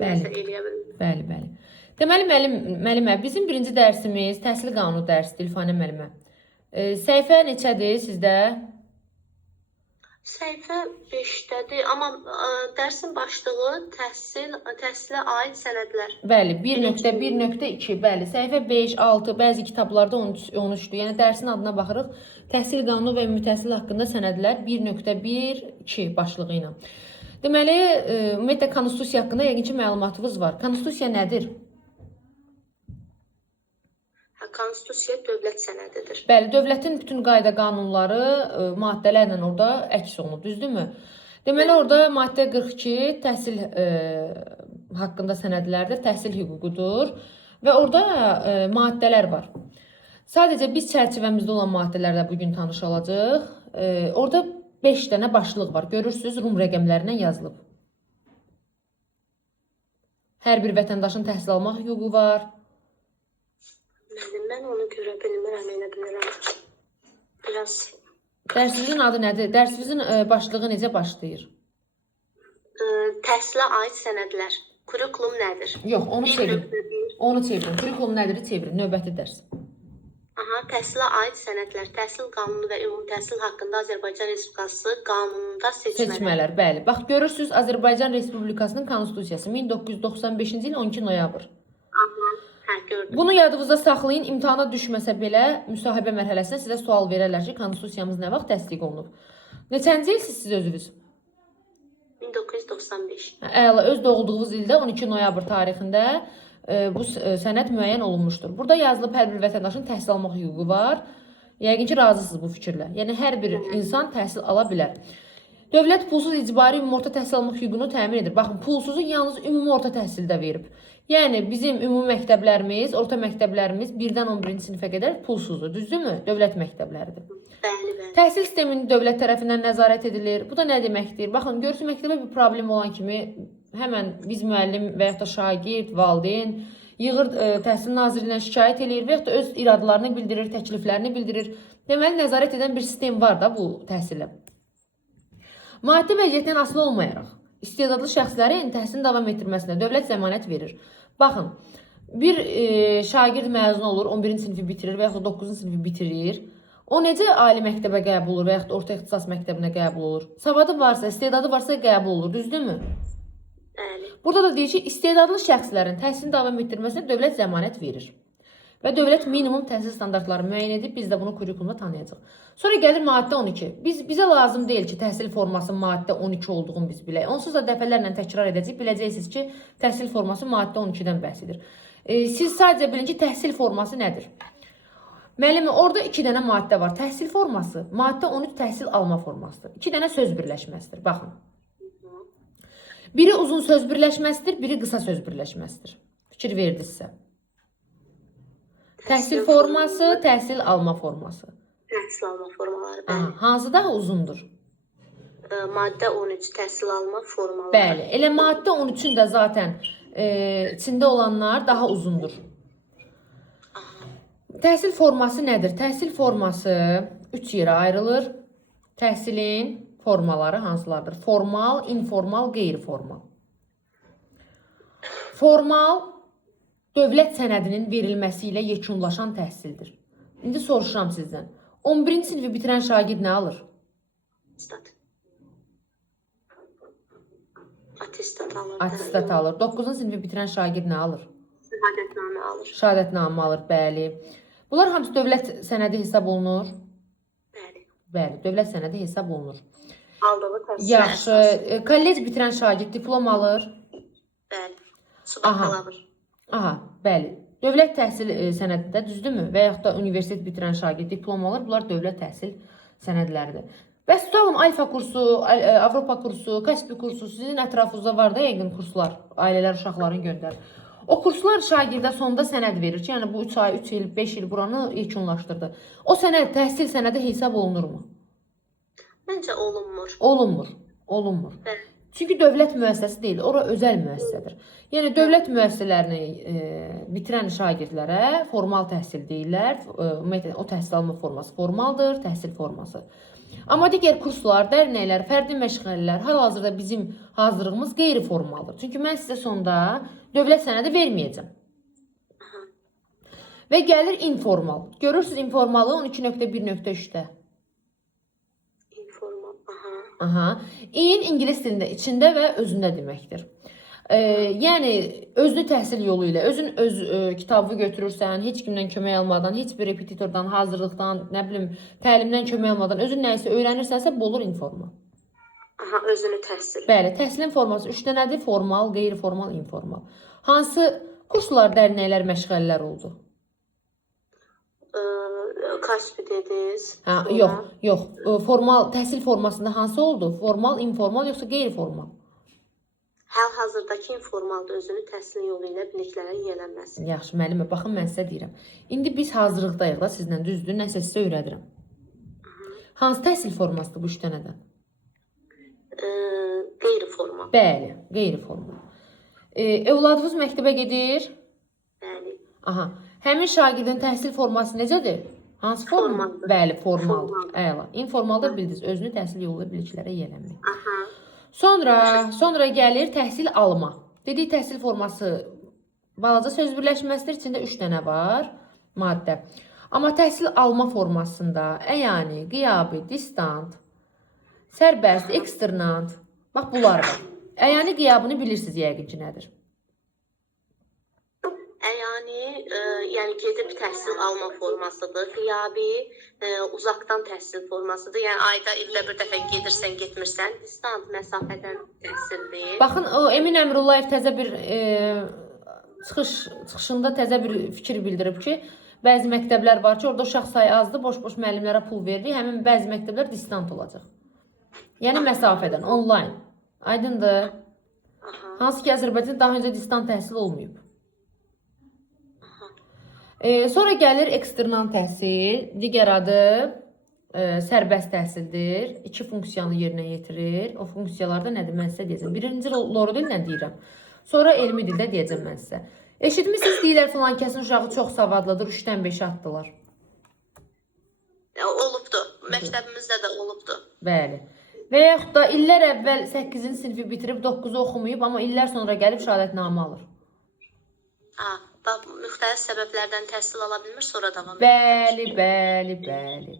nəsə eləyə bilir. Bəli. Deməli, müəllimə, bizim birinci dərsimiz təhsil qanunu dərsidir, İlfanə müəllimə. Səhifə neçədir sizdə? Səhifə 5-dədir, amma dərsin başlığı təhsilə aid sənədlər. Bəli, 1.1.2, bəli. Səhifə 5, 6, bəzi kitablarda 13-dür. Yəni dərsin adına baxırıq. Təhsil qanunu və ümumi təhsil haqqında sənədlər 1.1.2 başlığı ilə. Deməli, ümumiyyətlə konstitusiya haqqında yəqin ki məlumatınız var. Konstitusiya nədir? Konstitusiya dövlət sənədidir. Bəli, dövlətin bütün qayda qanunları maddələrlə orada əks olunur, düzdürmü? Deməli, orada maddə 42 təhsil haqqında sənədlərdir, təhsil hüququdur və orada maddələr var. Sadəcə biz çərçivəmizdə olan maddələrlə bugün tanış olacağıq. Orada 5 dənə başlıq var. Görürsünüz, rum rəqəmlərindən yazılıb. Hər bir vətəndaşın təhsil almaq hüququ var. Mən onu görə bilmirəm, elə bilirəm. Biraz. Dərsinizin adı nədir? Dərsinizin başlığı necə başlayır? Təhsilə aid sənədlər. Kurikulum nədir? Yox, onu çevirin. Onu çevirin. Kurikulum nədir? Çevirin. Növbəti dərs. Təhsilə aid sənədlər. Təhsil qanunu və ümumi təhsil haqqında Azərbaycan Respublikası qanununda seçmələr. Bəli. Bax, görürsünüz, Azərbaycan Respublikasının Konstitusiyası 1995-ci il 12 noyabr. Gördüm. Bunu yadınızda saxlayın. İmtahana düşməsə belə müsahibə mərhələsində sizə sual verərlər ki, konstitusiyamız nə vaxt təsdiq olunub. Neçənci ilsiz siz özünüz? 1995. Əla, öz doğulduğunuz ildə 12 noyabr tarixində bu sənəd müəyyən olunmuşdur. Burada yazılıb hər bir vətəndaşın təhsil almaq hüququ var. Yəqin ki, razısınız bu fikirlə. Yəni, hər bir insan təhsil ala bilər. Dövlət pulsuz icbari ümumi orta təhsil almaq hüququnu təmin edir. Baxın, pulsuzu yalnız ümumi orta təhsildə verib. Yəni, bizim ümumi məktəblərimiz, orta məktəblərimiz 1-dən 11-ci sinifə qədər pulsuzdur, düzdürmü? Dövlət məktəbləridir. Bəli. Təhsil sisteminin dövlət tərəfindən nəzarət edilir. Bu da nə deməkdir? Baxın, görürsünüz, məktəbə bir problem olan kimi həmən biz müəllim və yaxud da şagird, valideyn yığır Təhsil Nazirliyinə şikayət edir və yaxud da öz iradlarını bildirir, təkliflərini bildirir. Deməli, nəzarət edən bir sistem var da bu təhsilə. Maddi vəziyyətdən asılı olmayaraq, istedadlı şəxslərin təhsilini davam etdirməsinə dövlət zəmanət verir. Baxın, bir şagird məzun olur, 11-ci sinifi bitirir və yaxud 9-cu sinifi bitirir. O necə ali məktəbə qəbul olur və yaxud orta ixtisas məktəbinə qəbul olur? Savadı varsa, istedadı varsa qəbul olur, düzdürmü? Bəli. Burada da deyir ki, istedadlı şəxslərin təhsilini davam etdirməsinə dövlət zəmanət verir. Və dövlət minimum təhsil standartları müəyyən edib, biz də bunu kurikulumda tanıyacaq. Sonra gəlir maddə 12. Bizə lazım deyil ki, təhsil forması maddə 12 olduğunu biz bilək. Onsuz da dəfələrlə təkrar edəcək, biləcəksiniz ki, təhsil forması maddə 12-dən bəhs edir. Siz sadəcə bilin ki, təhsil forması nədir? Müəllimə, orada 2 dənə maddə var. Təhsil forması, maddə 13 təhsil alma formasıdır. 2 dənə söz birləşməsidir, baxın. Biri uzun söz birləşməsidir, biri qısa söz birləşməsidir. Fikir verdinizsə. Təhsil forması, təhsil alma forması. Təhsil alma formaları, bəli. Hansı daha uzundur? Maddə 13 təhsil alma formaları. Bəli, elə maddə 13-ün də zaten içində olanlar daha uzundur. Təhsil forması nədir? Təhsil forması 3 yerə ayrılır. Təhsilin formaları hansılardır? Formal, informal, qeyri-formal. Formal dövlət sənədinin verilməsi ilə yekunlaşan təhsildir. İndi soruşuram sizdən. 11-ci sinifi bitirən şagird nə alır? Attestat alır. Attestat alır. 9-cu sinifi bitirən şagird nə alır? Şəhadətnamə alır. Şəhadətnamə alır, bəli. Bunlar hamısı dövlət sənədi hesab olunur? Bəli. Bəli, dövlət sənədi hesab olunur. Aldığı təhsil. Yaxşı. Kollec bitirən şagird diplom alır? Bəli. Subakal alır. Aha, bəli. Dövlət təhsil sənədində, düzdürmü? Və yaxud da universitet bitirən şagird diplom alır. Bunlar dövlət təhsil sənədləridir. Bəs tutalım, Alfa kursu, Avropa kursu, Kaspi kursu, sizin ətrafınızda var da yəqin kurslar, ailələr uşaqlarını göndərir. O kurslar şagirdə sonda sənəd verir ki, yəni bu 3 ay, 3 il, 5 il buranı yekunlaşdırdı. O sənəd, təhsil sənədi hesab olunurmu? Məncə olunmur. Olunmur. Bəli. Çünki dövlət müəssisəsi deyil, ora özəl müəssisədir. Yəni dövlət müəssisələrini bitirən şagirdlərə formal təhsil deyirlər. Ümumiyyətlə o təhsil alma forması formaldır, təhsil forması. Amma digər kurslar, dərnəklər, fərdi məşğələlər hal-hazırda bizim hazırlığımız qeyri-formaldır. Çünki mən sizə sonda dövlət sənədi verməyəcəm. Və gəlir informal. Görürsünüz informalı 12.1.3-də. İnformal. Aha. İn ingilis dilində içində və özündə deməkdir. Yəni özlü təhsil yolu ilə özün öz kitabı götürürsən, heç kimdən kömək almadan, heç bir repetitordan, hazırlıqdan, nə bilim, təlimdən kömək almadan özün nəyisə öyrənirsənsə, bu olur informal. Aha, özünü təhsil. Bəli, təhsilin forması 3 dənədir: formal, qeyri-formal, informal. Hansı kurslar, dərnəklər, məşğələlər oldu? Kaspi dediniz. Yox. Formal təhsil formasında hansı oldu? Formal, informal yoxsa qeyri-formal? Hal-hazırdakı informalda özünü təhsil yolu ilə biliklərə yiyələnməsi. Yaxşı, müəllimə, baxın mən sizə deyirəm. İndi biz hazırlıqdayıq da sizlə, düzdür? Nəsə sizə öyrədirəm. Hansı təhsil formasıdır bu 3 dənədən? Qeyri-formal. Bəli, qeyri-formal. Övladınız məktəbə gedir? Bəli. Aha. Həmin şagirdin təhsil forması necədir? Hansı forma? Formaldır. Bəli, formaldır. Əla. İnformalda bildiniz, özünü təhsil yolu ilə biliklərə yiyələnmək. Aha. Sonra gəlir təhsil alma. Dedik təhsil forması balaca söz birləşməsidir. İçində 3 dənə var maddə. Amma təhsil alma formasında əyani, qiyabi, distant, sərbəst, eksternat, bax bunlar var. Əyani qiyabını bilirsiniz yəqin ki nədir? Yəni gedib təhsil alma formasıdır. Qiyabi uzaqdan təhsil formasıdır. Yəni ayda ildə bir dəfə gedirsən, getmirsən. Distant məsafədən təhsildir. Baxın, o Emin Əmrullayev təzə bir çıxışında təzə bir fikir bildirib ki, bəzi məktəblər var ki, orada uşaq sayı azdır, boş-boş müəllimlərə pul verir. Həmin bəzi məktəblər distant olacaq. Yəni məsafədən, online. Aydındır? Hansı ki, Azərbaycanda daha öncə distant təhsil olmayıb. Sonra gəlir eksternal təhsil, digər adı sərbəst təhsildir. 2 funksiyanı yerinə yetirir. O funksiyalarda nədir? Mən sizə deyəcəm. Birinci loru dillə deyirəm. Sonra elmi dildə deyəcəm mən sizə. Eşitmişsiniz deyirlər filan kəsin uşağı çox savadlıdır, 3-dən 5 atdılar. Olubdu. Məktəbimizdə də olubdu. Bəli. Və yaxud da illər əvvəl 8-ci sinifi bitirib 9-u oxumayıb, amma illər sonra gəlib şəhadətnamə alır. Müxtəlif səbəblərdən təhsil ala bilmir, sonra davam edir. Bəli.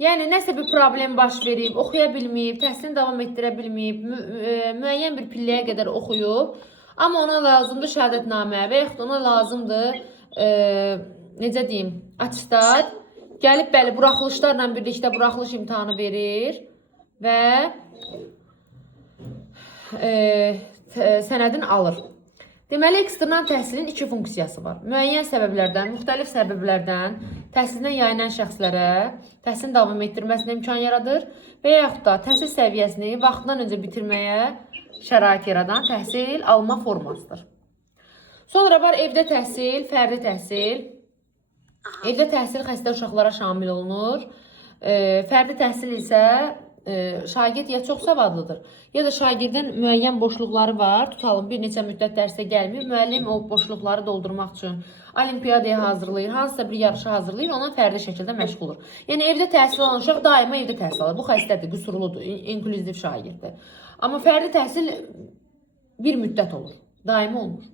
Yəni nəsə bir problem baş verib, oxuya bilməyib, təhsilini davam etdirə bilməyib, müəyyən bir pilləyə qədər oxuyub, amma ona lazımdır şəhadətnamə və yaxud ona lazımdır, necə deyim, attestat. Gəlib bəli, buraxılışlarla birlikdə buraxılış imtahanı verir və sənədini alır. Deməli, eksternal təhsilin 2 funksiyası var. Müəyyən səbəblərdən, müxtəlif səbəblərdən təhsildən yayınan şəxslərə təhsilin davam etdirməsinə imkan yaradır və yaxud da təhsil səviyyəsini vaxtından öncə bitirməyə şərait yaradan təhsil alma formasıdır. Sonra var evdə təhsil, fərdi təhsil. Evdə təhsil xəstə uşaqlara şamil olunur. Fərdi təhsil isə şagird ya çox savadlıdır, ya da şagirdin müəyyən boşluqları var, tutalım bir neçə müddət dərsə gəlmir, müəllim o boşluqları doldurmaq üçün olimpiyadaya hazırlayır, hansısa bir yarışa hazırlayır, ona fərdi şəkildə məşğul olur. Yəni evdə təhsil alan uşaq daima evdə təhsil alır. Bu xəstədir, qüsurludur, inklüziv şagirddir. Amma fərdi təhsil bir müddət olur, daimi olmur.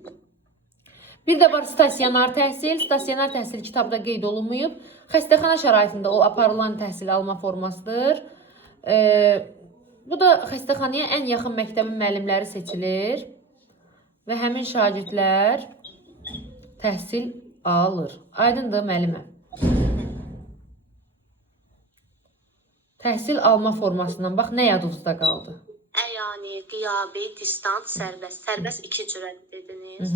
Bir də var stasionar təhsil. Stasionar təhsil kitabda qeyd olunmayıb. Xəstəxana şəraitində o aparılan təhsil alma formasıdır. Bu da xəstəxanaya ən yaxın məktəbin müəllimləri seçilir və həmin şagirdlər təhsil alır. Aydındır müəllimə? Təhsil alma formasından bax nə yadınızda qaldı? Əyani, qiyabi, distant, sərbəst. Sərbəst 2 cürə dediniz.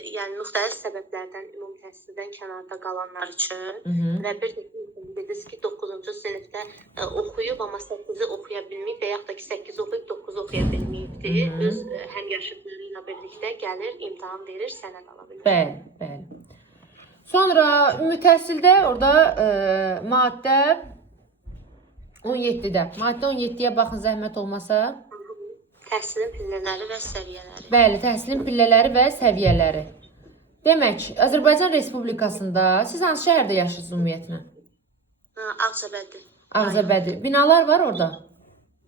Yəni müxtəlif səbəblərdən ümumi təhsildən kənarda qalanlar üçün və bir də dediniz ki, 9-cu sinifdə oxuyub, amma 8-i oxuya bilməyib və yaxud da ki, 8 oxuyub, 9 oxuya bilməyibdir. Öz həmyaşıdları ilə birlikdə gəlir, imtahan verir, sənəd ala bilir. Bəli. Sonra ümumi təhsildə orada maddə 17-də. Maddə 17-yə baxın zəhmət olmasa. Təhsilin pillələri və səviyyələri. Bəli, təhsilin pillələri və səviyyələri. Demək, Azərbaycan Respublikasında siz hansı şəhərdə yaşayırsınız ümumiyyətlə? Ağcabədi. Ağcabədi. Binalar var orada?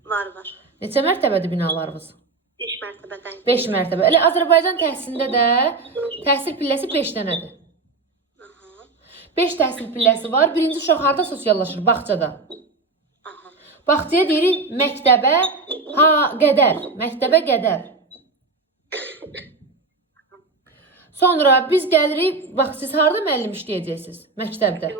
Var. Neçə mərtəbədir binalarınız? 5 mərtəbədən. 5 mərtəbə. Elə Azərbaycan təhsilində də təhsil pilləsi 5 dənədir. 5 təhsil pilləsi var. Birinci uşaq harda sosiallaşır? Bağçada. Bağçaya deyirik məktəbə qədər. Məktəbə qədər. Sonra biz gəlirik, bax siz harda müəllim işləyəcəksiniz? Məktəbdə.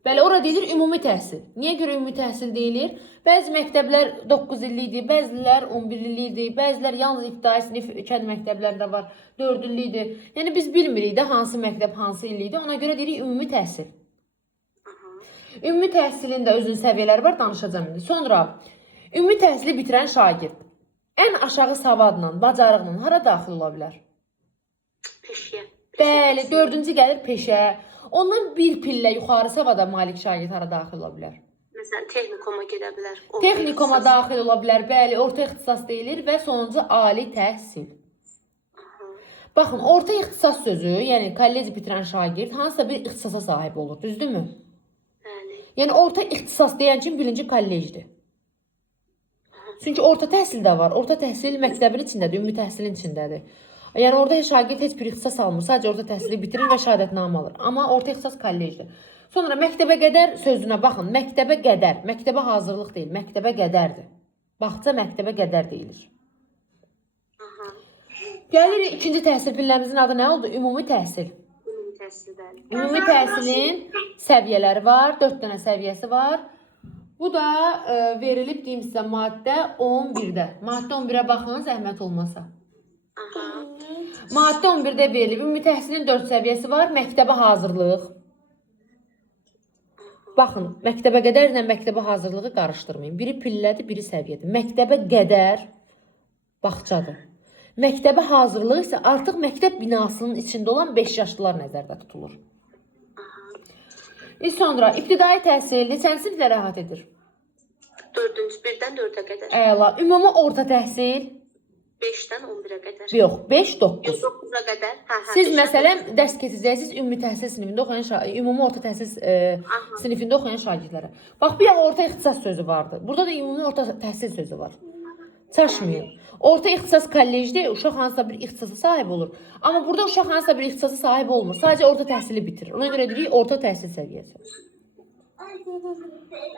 Bəli, ora deyilir ümumi təhsil. Niyə görə ümumi təhsil deyilir? Bəzi məktəblər 9 illikdir, bəzilər 11 illikdir, bəzilər yalnız ibtidai sinif kənd məktəblərində var, 4 illikdir. Yəni biz bilmirik də hansı məktəb hansı illikdir, ona görə deyirik ümumi təhsil. Ümumi təhsilin də özünün səviyyələri var, danışacağım indi. Sonra ümumi təhsili bitirən şagird ən aşağı savadla, bacarıqla hara daxil ola bilər? Peşəyə. Bəli, 4-cü gəlir peşə. Ondan bir pillə yuxarı savada malik şagird hara daxil ola bilər? Məsələn, texnikuma gedə bilər. Texnikuma daxil ola bilər, bəli, orta ixtisas deyilir və sonuncu ali təhsil. Baxın, orta ixtisas sözü, yəni kollec bitirən şagird hansısa bir ixtisasa sahib olur, düzdürmü? Bəli. Yəni orta ixtisas deyən kimi birinci kollecdir. Çünki orta təhsil də var, orta təhsil məktəbin içindədir, ümumi təhsilin içindədir. Yəni orada şagird heç bir ixtisas almır, sadəcə orta təhsili bitirir və şəhadətnamə alır. Amma orta ixtisas kollecdir. Sonra məktəbə qədər sözünə baxın. Məktəbə qədər, məktəbə hazırlıq deyil, məktəbə qədərdir. Bağça məktəbə qədər deyilir. Gəlirik ikinci təhsil pilləmizin adı nə oldu? Ümumi təhsil. Ümumi təhsil, bəli. Ümumi təhsilin səviyyələri var, 4 dənə səviyyəsi var. Bu da verilib deyim sizə maddə 11-də. Maddə 11-ə baxın, zəhmət olmasa. Maddə 11-də verilib. Ümumi təhsilin 4 səviyyəsi var. Məktəbə hazırlıq. Baxın, məktəbə qədər ilə məktəbə hazırlığı qarışdırmayın. Biri pillədir, biri səviyyədir. Məktəbə qədər bağçadır. Məktəbə hazırlıq isə artıq məktəb binasının içində olan 5 yaşlılar nəzərdə tutulur. Sonra ibtidai təhsil neçənci siniflərə əhatə edir? 1-dən 4-ə qədər. Əla. Ümumi orta təhsil 5-dən 11-ə qədər. yox, 5-9. 9-a qədər. Siz məsələn dərs keçəcəksiniz ümumi təhsil sinifində oxuyan ümumi orta təhsil sinifində oxuyan şagirdlərə. Bax bir orta ixtisas sözü vardı. Burada da ümumi orta təhsil sözü var. Çaşmayın. Orta ixtisas kollecdə uşaq hansısa bir ixtisasa sahib olur. Amma burada uşaq hansısa bir ixtisasa sahib olmur. Sadəcə orta təhsili bitirir. Ona görə deyirik orta təhsil səviyyəsi.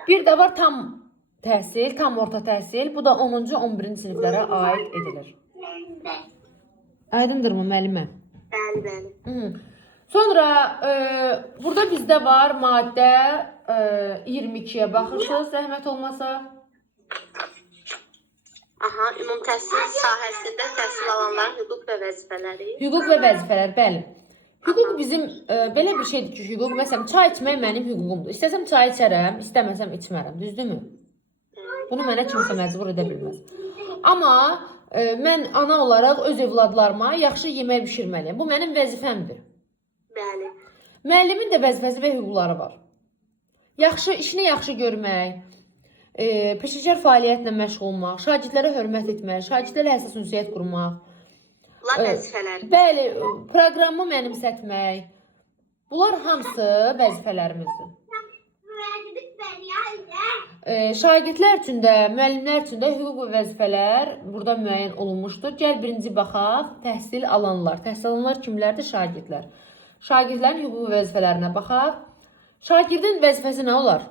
Bir də var tam təhsil, tam orta təhsil. Bu da 10-cu, 11-ci siniflərə aid edilir. Aydındırmı müəllimə? Bəli. Sonra burada bizdə var maddə 22-yə baxırsınız, zəhmət olmasa. Ümumi təhsil sahəsində təhsil alanların hüquq və vəzifələri. Hüquq və vəzifələr, bəli. Hüquq bizim belə bir şeydir ki, hüquq, məsələn, çay içmək mənim hüququmdur. İstəsəm çay içərəm, istəməsəm içmərəm, düzdürmü? Bunu mənə kimsə məcbur edə bilməz. Amma mən ana olaraq öz evladlarıma yaxşı yemək bişirməliyəm. Bu mənim vəzifəmdir. Bəli. Müəllimin də vəzifəsi və hüquqları var. İşini yaxşı görmək, peşəkar fəaliyyətlə məşğul olmaq, şagirdlərə hörmət etmək, şagirdlərlə həssas ünsiyyət qurmaq. Bunlar vəzifələr. Bəli, proqramı mənimsətmək. Bunlar hamısı vəzifələrimizdir. Şagirdlər üçün də, müəllimlər üçün də hüquq və vəzifələr burada müəyyən olunmuşdur. Gəl birinci baxaq, təhsil alanlar. Təhsil alanlar kimlərdir? Şagirdlər. Şagirdlərin hüquq və vəzifələrinə baxaq. Şagirdin vəzifəsi nə olar?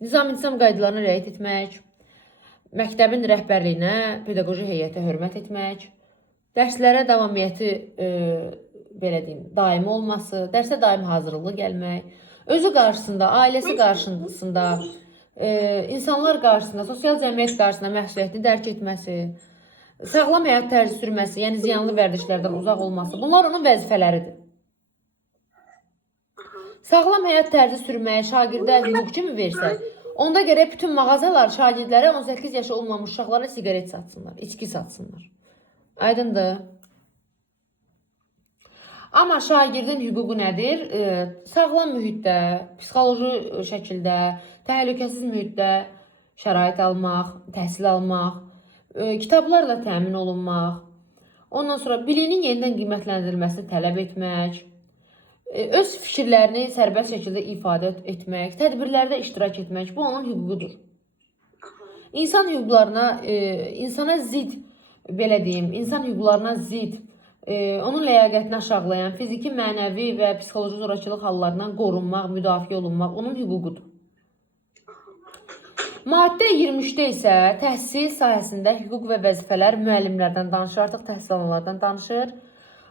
Nizam-intizam qaydalarına riayət etmək, məktəbin rəhbərliyinə, pedaqoji heyətə hörmət etmək, dərslərə davamiyyəti belə deyim, daimi olması, dərsə daim hazırlıqlı gəlmək, özü qarşısında, ailəsi qarşısında, insanlar qarşısında, sosial cəmiyyət qarşısında məsuliyyətini dərk etməsi, sağlam həyat tərzi sürməsi, yəni ziyanlı vərdişlərdən uzaq olması, bunlar onun vəzifələridir. Sağlam həyat tərzi sürməyə şagirdə hüquq kimi versək, onda gərək bütün mağazalar şagirdlərə 18 yaşı olmamış uşaqlara siqaret satsınlar, içki satsınlar. Aydındır? Amma şagirdin hüququ nədir? Sağlam mühitdə, psixoloji şəkildə, təhlükəsiz mühitdə şərait almaq, təhsil almaq kitablarla təmin olunmaq, ondan sonra biliyinin yenidən qiymətləndirilməsini tələb etmək, öz fikirlərini sərbəst şəkildə ifadə etmək, tədbirlərdə iştirak etmək, bu onun hüququdur. İnsan hüquqlarına, insana zid, belə deyim, insan hüquqlarına zid, onun ləyaqətini aşağılayan fiziki, mənəvi və psixoloji zorakılıq hallarından qorunmaq, müdafiə olunmaq onun hüququdur. Maddə 23-də isə təhsil sahəsində hüquq və vəzifələr müəllimlərdən danışır, artıq təhsil alanlardan danışır.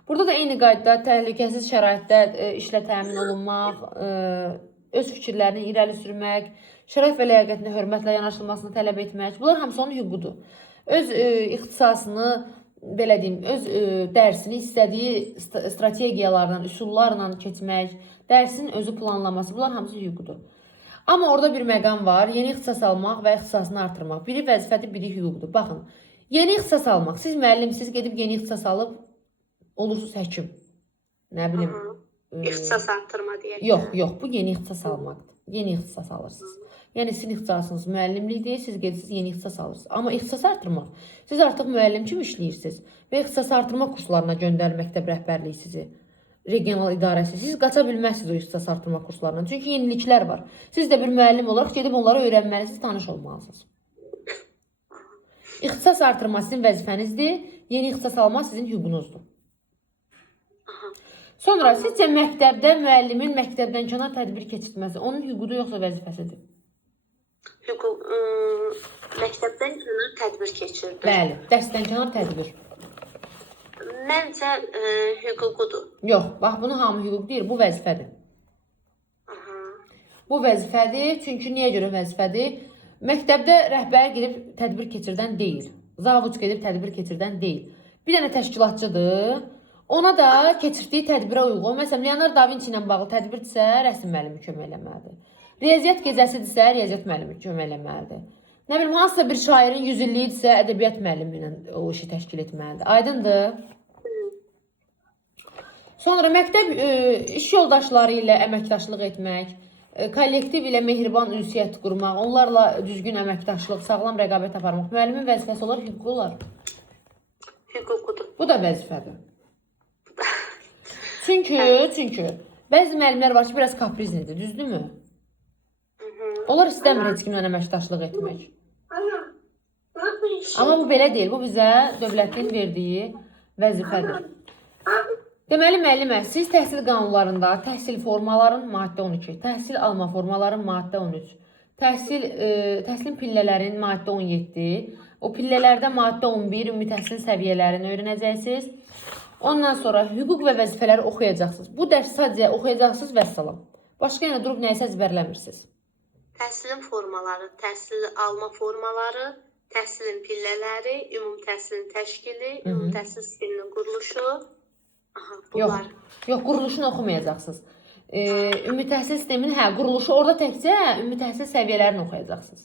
Burada da eyni qaydada təhlükəsiz şəraitdə işlə təmin olunmaq, öz fikirlərini irəli sürmək, şərəf və ləyaqətinə hörmətlə yanaşılmasını tələb etmək, bunlar hamısı onun hüququdur. Öz ixtisasını, belə deyim, öz dərsini istədiyi strategiyalarla, üsullarla keçmək, dərsin özü planlaması, bunlar hamısı hüququdur. Amma orada bir məqam var, yeni ixtisas almaq və ixtisasını artırmaq. Biri vəzifədir, biri hüquqdur. Baxın, yeni ixtisas almaq, siz müəllimsiz gedib yeni ixtisas alıb, olursunuz həkim. Nə bilim. İxtisas artırma deyək. Yox, bu yeni ixtisas almaqdır. Yeni ixtisas alırsınız. Yəni sizin ixtisasınız müəllimlikdir, siz gedirsiniz yeni ixtisas alırsınız. Amma ixtisas artırmaq, siz artıq müəllim kimi işləyirsiniz və ixtisas artırma kurslarına göndərir məktəb rəhbərliyi sizi. Regional idarəsi. Siz qaça bilməzsiniz o ixtisas artırma kurslarından. Çünki yeniliklər var. Siz də bir müəllim olaraq gedib onları öyrənməlisiniz, tanış olmalısınız. İxtisas artırma sizin vəzifənizdir, yeni ixtisas almaq sizin hüququnuzdur. Sonra sizcə məktəbdə müəllimin məktəbdən kənar tədbir keçirtməsi onun hüququdur yoxsa vəzifəsidir? Məktəbdən kənar tədbir keçirdir. Bəli, dərsdən kənar tədbir. Məncə hüququdur. Yox, bax bunu hamı hüquq deyir, bu vəzifədir. Bu vəzifədir, çünki niyə görə vəzifədir? Məktəbdə rəhbər gedib tədbir keçirdən deyil. Zavuc gedib tədbir keçirdən deyil. Bir dənə təşkilatçıdır. Ona da keçirdiyi tədbirə uyğun. Məsələn, Leonardo da Vinci ilə bağlı tədbirdirsə, rəsm müəllimi kömək eləməlidir. Riyaziyyat gecəsidirsə, riyaziyyat müəllimi kömək eləməlidir. Nə bilim, hansısa bir şairin 100 illiyidirsə, ədəbiyyat müəllimi ilə o işi təşkil etməlidir. Aydındır? Sonra məktəb iş yoldaşları ilə əməkdaşlıq etmək, kollektiv ilə mehriban ünsiyyət qurmaq, onlarla düzgün əməkdaşlıq, sağlam rəqabət aparmaq, müəllimin vəzifəsi olar, hüququ olar. Hüququdur. Bu da vəzifədir. Çünki bəzi müəllimlər var ki, biraz kaprizlidir, düzdürmü? Onlar istəmir heç kimlə əməkdaşlıq etmək. Amma bu belə deyil, bu bizə dövlətin verdiyi vəzifədir. Deməli, müəllimə, siz təhsil qanunlarında təhsil formaların maddə 12, təhsil alma formaların maddə 13, təhsilin pillələrin maddə 17, o pillələrdə maddə 11 ümumi təhsil səviyyələrini öyrənəcəksiniz. Ondan sonra hüquq və vəzifələri oxuyacaqsınız. Bu dərs sadəcə oxuyacaqsınız və salam. Başqa yenə durub nəyisə əzbərləmirsiniz. Təhsilin formaları, təhsil alma formaları, təhsilin pillələri, ümumi təhsilin təşkili, ümumi təhsil sisteminin quruluşu. Bunlar. Yox, quruluşunu oxumayacaqsınız. Ümumi təhsil sisteminin, quruluşu orada təkcə ümumi təhsil səviyyələrini oxuyacaqsınız.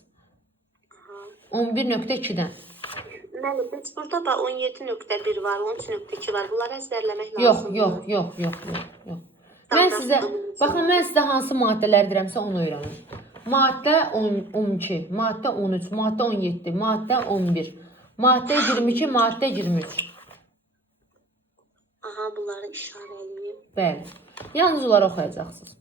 11.2-dən. Mənim, heç burada da 17.1 var, 13.2 var. Bunları əzbərləmək lazımdır. Yox. Baxın, mən sizə hansı maddələr deyirəmsə onu öyrənin. Maddə 12, maddə 13, maddə 17, maddə 11, maddə 22, maddə 23. Bunları işarə edeyim. Bəli. Yalnız onları oxuyacaqsınız.